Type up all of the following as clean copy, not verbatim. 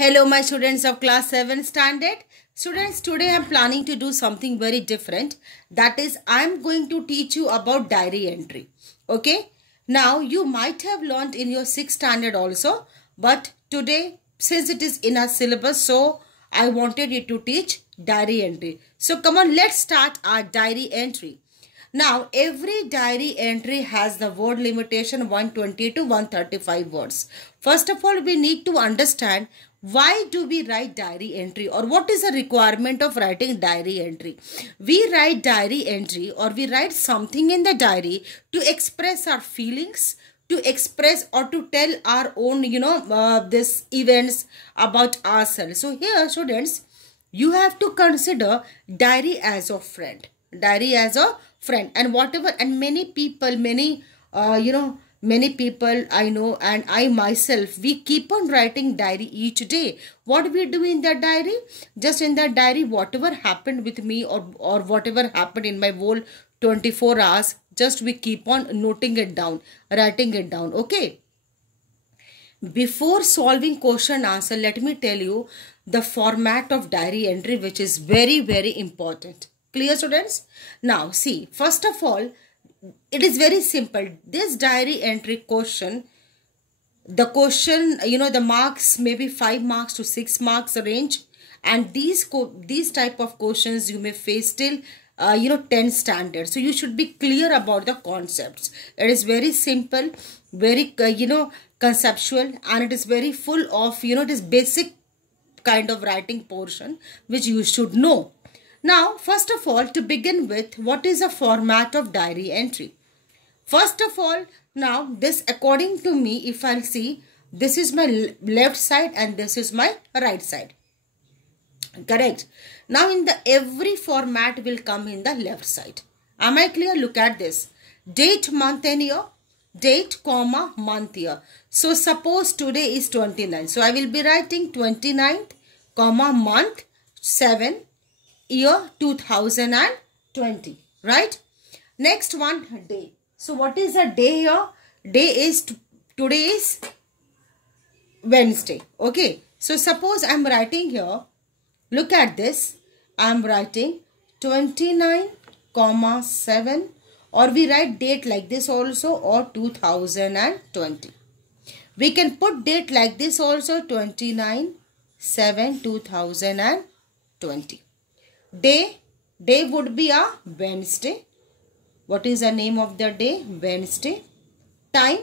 Hello my students of class 7 standard. Students, today I am planning to do something very different. That is, I am going to teach you about diary entry. Okay. Now you might have learned in your 6th standard also. But today, since it is in our syllabus, so I wanted you to teach diary entry. So come on, let's start our diary entry. Now, every diary entry has the word limitation 120 to 135 words. First of all, we need to understand why do we write diary entry or what is the requirement of writing diary entry. We write diary entry or we write something in the diary to express our feelings, to express or to tell our own, this events about ourselves. So here, students, you have to consider diary as a friend. Diary as a friend, and whatever, and many people, many people I know and I myself, we keep on writing diary each day. What we do in that diary? Just in that diary, whatever happened with me or whatever happened in my whole 24 hours, just we keep on noting it down, writing it down. Okay. Before solving question answer, let me tell you the format of diary entry, which is very, very important. Clear, students? Now, see, first of all, it is very simple. This diary entry question, the question, the marks maybe 5 marks to 6 marks range. And these type of questions you may face till, 10 standard. So, you should be clear about the concepts. It is very simple, very, conceptual, and it is very full of, this basic kind of writing portion, which you should know. Now, first of all, to begin with, what is the format of diary entry? First of all, now this, according to me, if I'll see, this is my left side and this is my right side. Correct. Now, in the every format will come in the left side. Am I clear? Look at this. Date, month and year. Date, comma, month, year. So, suppose today is 29. So, I will be writing 29th, comma, month, 7. Year 2020, right? Next one, day. So what is the day here? Day is, today is Wednesday. Okay. So suppose I'm writing here, look at this. I'm writing 29, 7, or we write date like this also, or 2020. We can put date like this also, 29, 7, 2020. Day would be a Wednesday. What is the name of the day? Wednesday. Time.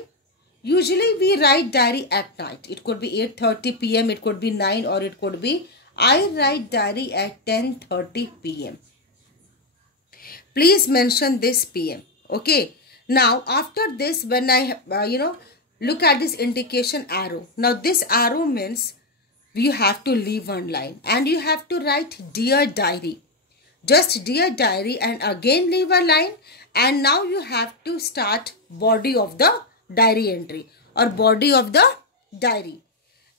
Usually we write diary at night. It could be 8:30 p.m. It could be 9, or it could be, I write diary at 10:30 p.m. Please mention this p.m. Okay. Now after this, when I, look at this indication arrow. Now this arrow means you have to leave one line and you have to write dear diary. Just dear diary and again leave a line, and now you have to start body of the diary entry or body of the diary.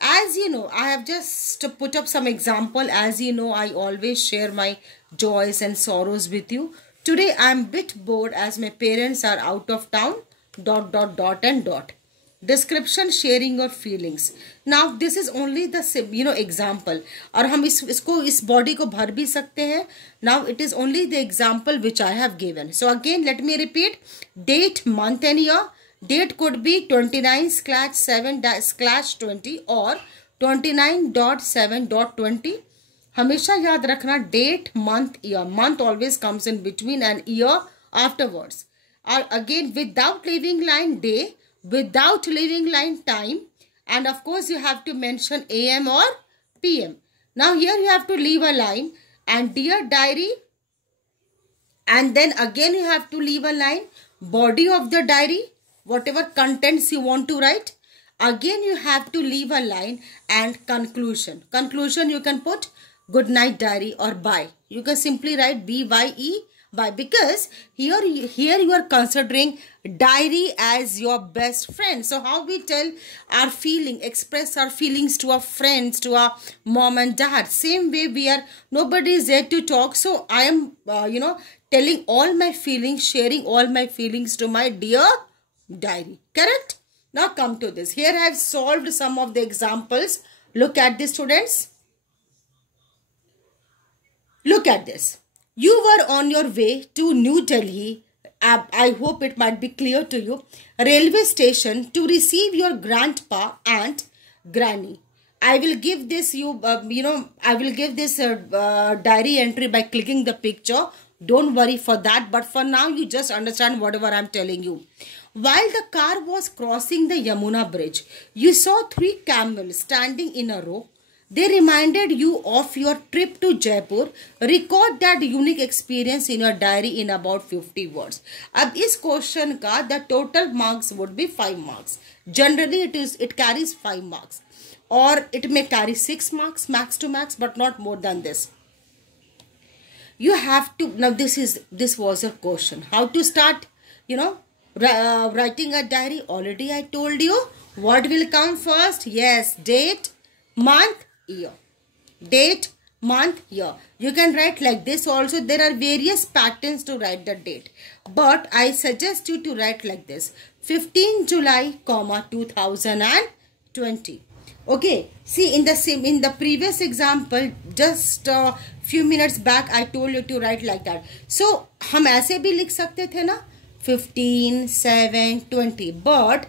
As you know, I have just put up some example. As you know, I always share my joys and sorrows with you. Today I am a bit bored as my parents are out of town, ... Description, sharing your feelings. Now this is only the example, और हम इसको इस body को भर भी सकते हैं. Now it is only the example which I have given. So again let me repeat. Date, month and year. Date could be 29/7/20 or 29.7.20. हमेशा याद रखना date, month, year. Month always comes in between and year afterwards. Or again without leaving line, day. Without leaving line, time, and of course you have to mention AM or PM. Now here you have to leave a line and dear diary, and then again you have to leave a line, body of the diary, whatever contents you want to write. Again you have to leave a line and conclusion. Conclusion you can put good night diary or bye. You can simply write BYE. Bye, because here you are considering diary as your best friend. So how we tell our feeling, express our feelings to our friends, to our mom and dad. Same way nobody is there to talk. So I am, telling all my feelings, sharing all my feelings to my dear diary. Correct? Now come to this. Here I have solved some of the examples Look at this, students. Look at this. You were on your way to New Delhi. I hope it might be clear to you. Railway station to receive your grandpa and granny. I will give this I will give this diary entry by clicking the picture. Don't worry for that. But for now, you just understand whatever I'm telling you. While the car was crossing the Yamuna bridge, you saw 3 camels standing in a row. They reminded you of your trip to Jaipur. Record that unique experience in your diary in about 50 words. अब इस question का the total marks would be 5 marks. Generally it carries 5 marks. Or it may carry 6 marks max to max, but not more than this. You have to, now this was a question. How to start, writing a diary? Already I told you. What will come first? Yes, date, month, year. Date, month, year. You can write like this also. There are various patterns to write the date. But I suggest you to write like this. 15 July, 2020. Okay, see in the previous example, just a few minutes back, I told you to write like that. So, हम ऐसे भी लिख सकते थे ना, 15, 7, 20. But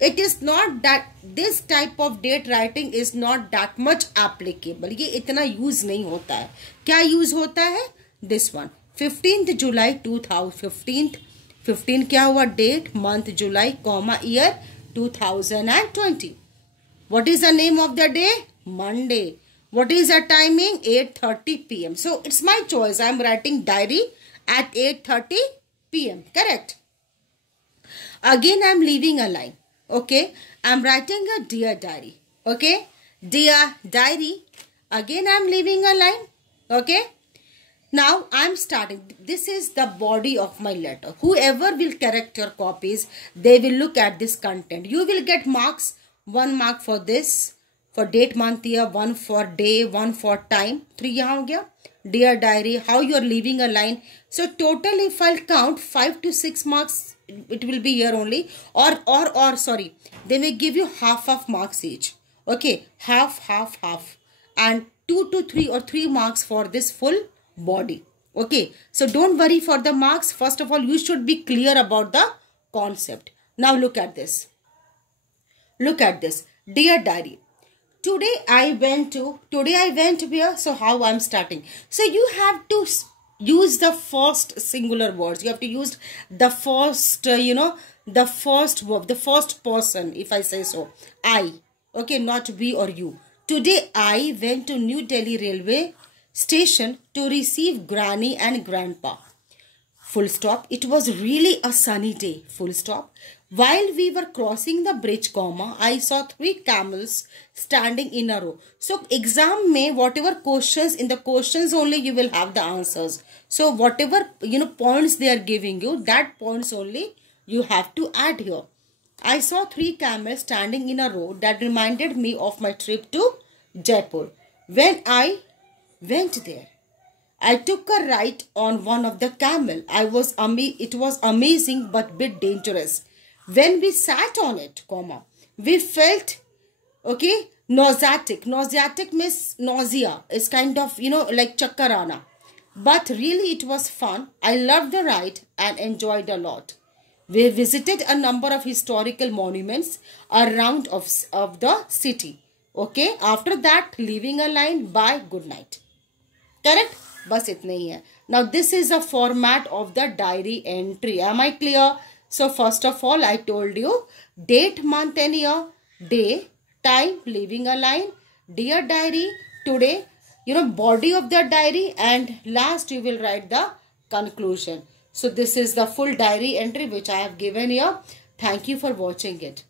it is not that this type of date writing is not that much applicable. ये इतना use नहीं होता है. क्या use होता है? This one. 15th July 2015. 15 क्या हुआ? Date, month July, year 2020. What is the name of the day? Monday. What is the timing? 8:30 p.m. So, it's my choice. I am writing diary at 8:30 p.m. Correct? Again, I am leaving a line. Okay? I am writing a dear diary. Okay? Dear diary. Again, I am leaving a line. Okay? Now, I am starting. This is the body of my letter. Whoever will correct your copies, they will look at this content. You will get marks. 1 mark for this, for date, month, year, 1 for day, 1 for time, 3 यहाँ हो गया. Dear diary, how you are leaving a line. So total, if I'll count 5 to 6 marks, it will be here only. Or sorry, they may give you half of marks each. Okay, half, and 2 to 3 or 3 marks for this full body. Okay, so don't worry for the marks. First of all, you should be clear about the concept. Now look at this. Look at this. Dear diary. Today I went where? So how I'm starting. So you have to use the first singular words. You have to use the first, the first verb, the first person, if I say so. I. Okay, not we or you. Today I went to New Delhi railway station to receive granny and grandpa. Full stop. It was really a sunny day. Full stop. While we were crossing the bridge, I saw 3 camels standing in a row. So, exam mein, whatever questions, in the questions only you will have the answers. So, whatever, points they are giving you, that points only you have to add here. I saw 3 camels standing in a row that reminded me of my trip to Jaipur. When I went there, I took a ride on one of the camel. It was amazing but bit dangerous. When we sat on it, we felt, nauseatic. Nauseatic means nausea. It's kind of, like chakkarana. But really it was fun. I loved the ride and enjoyed a lot. We visited a number of historical monuments around of the city. Okay. After that, leaving a line, bye, good night. Correct? Bas itna hi hai. Now this is a format of the diary entry. Am I clear? So first of all, I told you date, month and year, day, time, leaving a line, dear diary, today, body of the diary, and last you will write the conclusion. So this is the full diary entry which I have given here. Thank you for watching it.